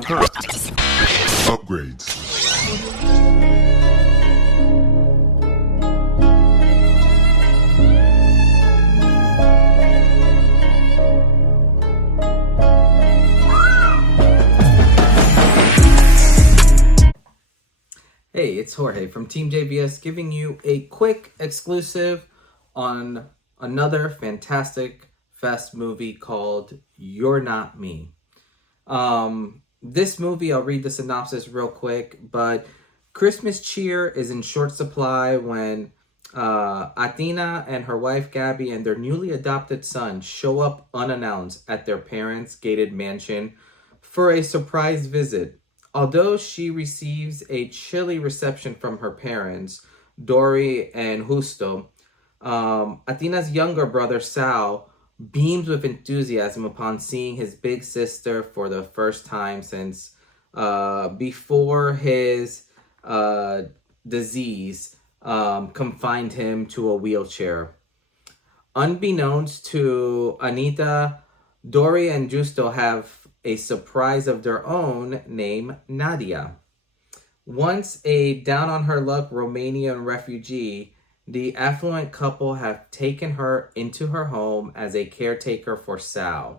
Upgrades. Hey, it's Jorge from Team JBS giving you a quick exclusive on another fantastic fest movie called You're Not Me. This movie, I'll read the synopsis real quick, but Christmas cheer is in short supply when Aitana and her wife Gabi and their newly adopted son show up unannounced at their parents' gated mansion for a surprise visit. Although she receives a chilly reception from her parents, Dori and Justo, Athena's younger brother Saúl beams with enthusiasm upon seeing his big sister for the first time since before his disease confined him to a wheelchair. Unbeknownst to Anita, Dori and Justo have a surprise of their own named Nadia. Once a down-on-her-luck Romanian refugee, the affluent couple have taken her into her home as a caretaker for Saúl.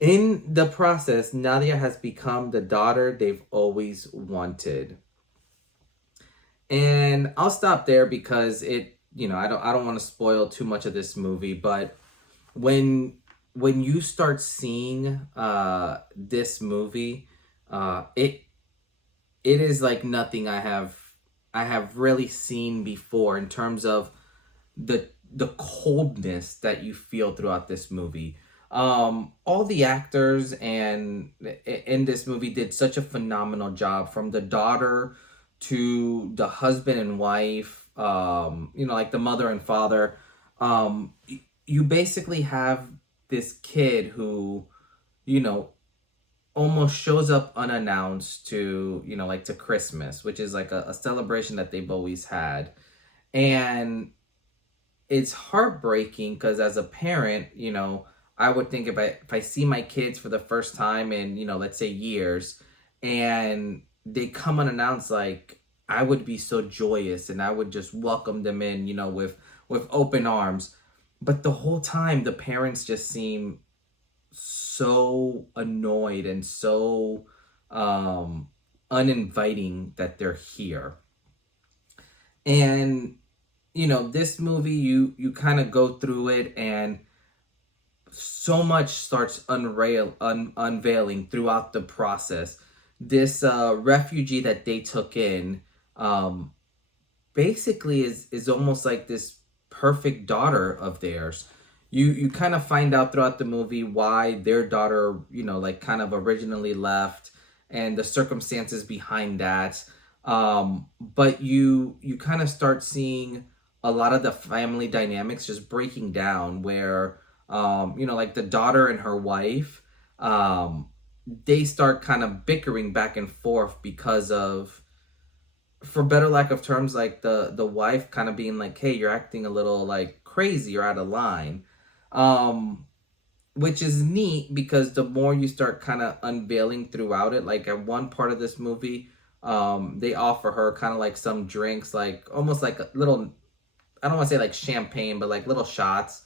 In the process, Nadia has become the daughter they've always wanted. And I'll stop there because I don't want to spoil too much of this movie, but when you start seeing this movie, it is like nothing I have really seen before in terms of the coldness that you feel throughout this movie. All the actors in this movie did such a phenomenal job, from the daughter to the husband and wife, like the mother and father. You basically have this kid who, almost shows up unannounced to, to Christmas, which is like a celebration that they've always had. And it's heartbreaking because as a parent, I would think if I see my kids for the first time in, let's say years, and they come unannounced, like, I would be so joyous and I would just welcome them in, with open arms. But the whole time, the parents just seem so annoyed and so uninviting that they're here. And, this movie, you kind of go through it and so much starts unveiling throughout the process. This refugee that they took in basically is almost like this perfect daughter of theirs. You kind of find out throughout the movie why their daughter, kind of originally left and the circumstances behind that. But you kind of start seeing a lot of the family dynamics just breaking down where, like the daughter and her wife, they start kind of bickering back and forth because of, for better lack of terms, like the wife kind of being like, hey, you're acting a little like crazy or out of line. Which is neat because the more you start kind of unveiling throughout it, like at one part of this movie, they offer her kind of like some drinks, like almost like a little, I don't want to say like champagne, but like little shots.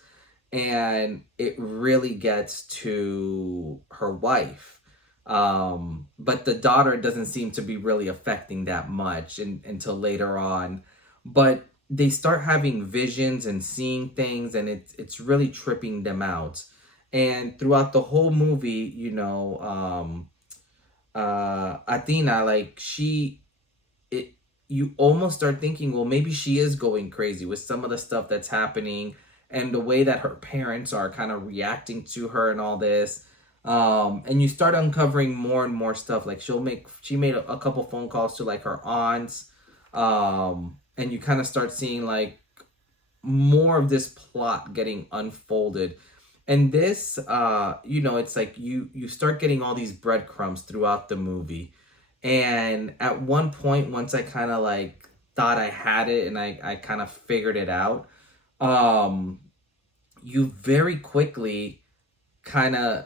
And it really gets to her wife. But the daughter doesn't seem to be really affecting that much until later on. But they start having visions and seeing things, and it's really tripping them out. And throughout the whole movie, Athena, like you almost start thinking, well, maybe she is going crazy with some of the stuff that's happening and the way that her parents are kind of reacting to her and all this. And you start uncovering more and more stuff. Like she made a couple phone calls to like her aunts. And you kind of start seeing like more of this plot getting unfolded. And this, it's like you start getting all these breadcrumbs throughout the movie. And at one point, once I kind of like thought I had it and I kind of figured it out, you very quickly kind of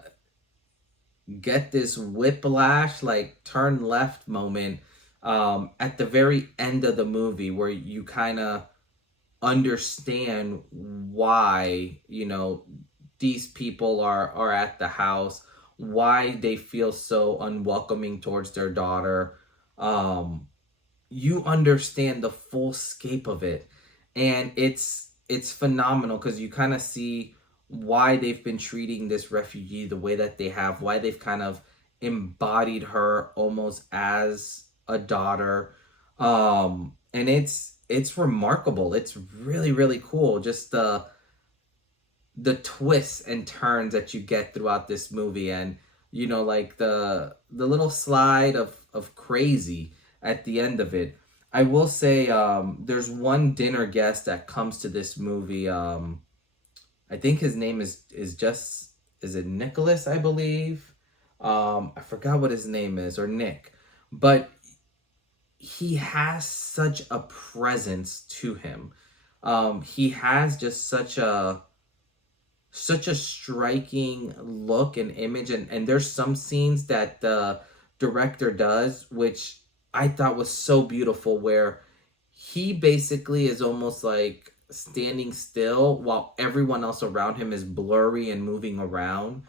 get this whiplash, like turn left moment at the very end of the movie, where you kind of understand why, these people are at the house, why they feel so unwelcoming towards their daughter. You understand the full scape of it, and it's phenomenal because you kind of see why they've been treating this refugee the way that they have, why they've kind of embodied her almost as a daughter. And it's remarkable. It's really, really cool, just the twists and turns that you get throughout this movie. And like the little slide of crazy at the end of it. I will say, there's one dinner guest that comes to this movie. I think his name is it Nicholas, I believe. I forgot what his name is, or Nick, but he has such a presence to him. He has just such a striking look and image, and there's some scenes that the director does which I thought was so beautiful, where he basically is almost like standing still while everyone else around him is blurry and moving around.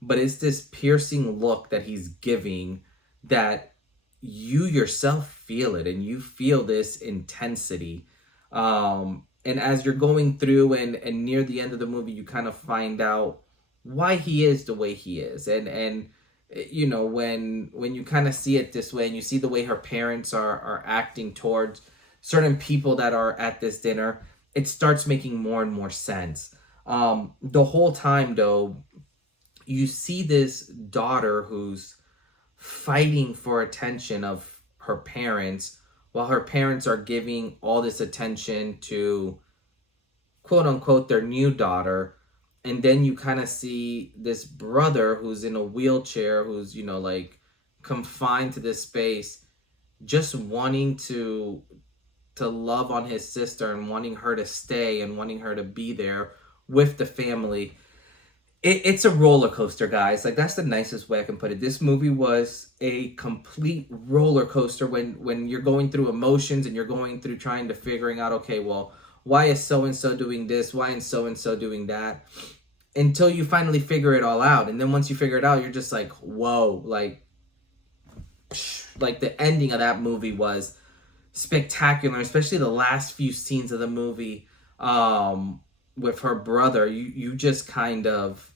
But it's this piercing look that he's giving that you yourself feel it, and you feel this intensity. And as you're going through and near the end of the movie, you kind of find out why he is the way he is. And when you kind of see it this way, and you see the way her parents are acting towards certain people that are at this dinner, it starts making more and more sense. The whole time, though, you see this daughter who's fighting for attention of her parents, while her parents are giving all this attention to, quote unquote, their new daughter. And then you kind of see this brother who's in a wheelchair, who's like confined to this space, just wanting to love on his sister, and wanting her to stay, and wanting her to be there with the family. It's a roller coaster, guys. Like, that's the nicest way I can put it. This movie was a complete roller coaster when you're going through emotions, and you're going through trying to figuring out, okay, well, why is so-and-so doing this? Why is so-and-so doing that? Until you finally figure it all out. And then once you figure it out, you're just like, whoa, like the ending of that movie was spectacular, especially the last few scenes of the movie, with her brother. You just kind of,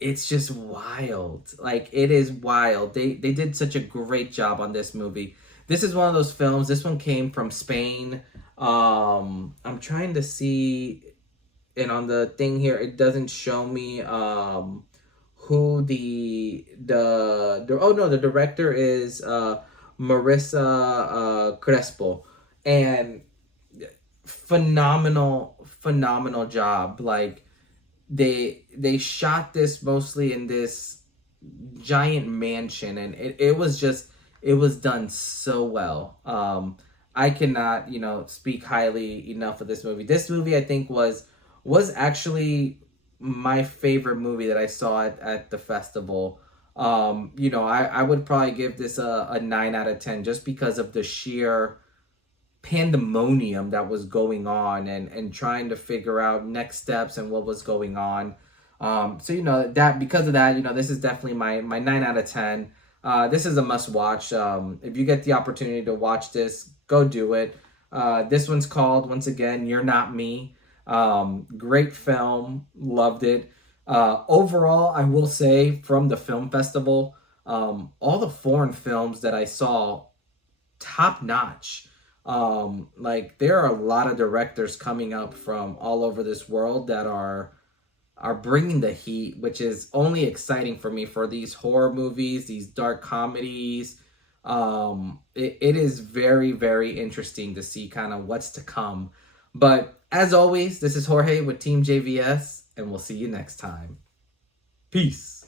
it's just wild. Like, it is wild. They did such a great job on this movie. This is one of those films. This one came from Spain. I'm trying to see, and on the thing here, it doesn't show me who the director is, Marissa Crespo, and phenomenal job. Like, they shot this mostly in this giant mansion, and it was done so well. I cannot speak highly enough of this movie. This movie, I think, was actually my favorite movie that I saw at the festival. I would probably give this a 9 out of 10, just because of the sheer pandemonium that was going on, and trying to figure out next steps and what was going on. So that, because of that, this is definitely my 9 out of 10. This is a must watch. If you get the opportunity to watch this, go do it. This one's called, once again, You're Not Me. Great film, loved it. Overall, I will say, from the film festival, all the foreign films that I saw, top notch. Like, there are a lot of directors coming up from all over this world that are bringing the heat, which is only exciting for me, for these horror movies, these dark comedies. It is very, very interesting to see kind of what's to come. But as always, this is Jorge with Team JVS, and we'll see you next time. Peace.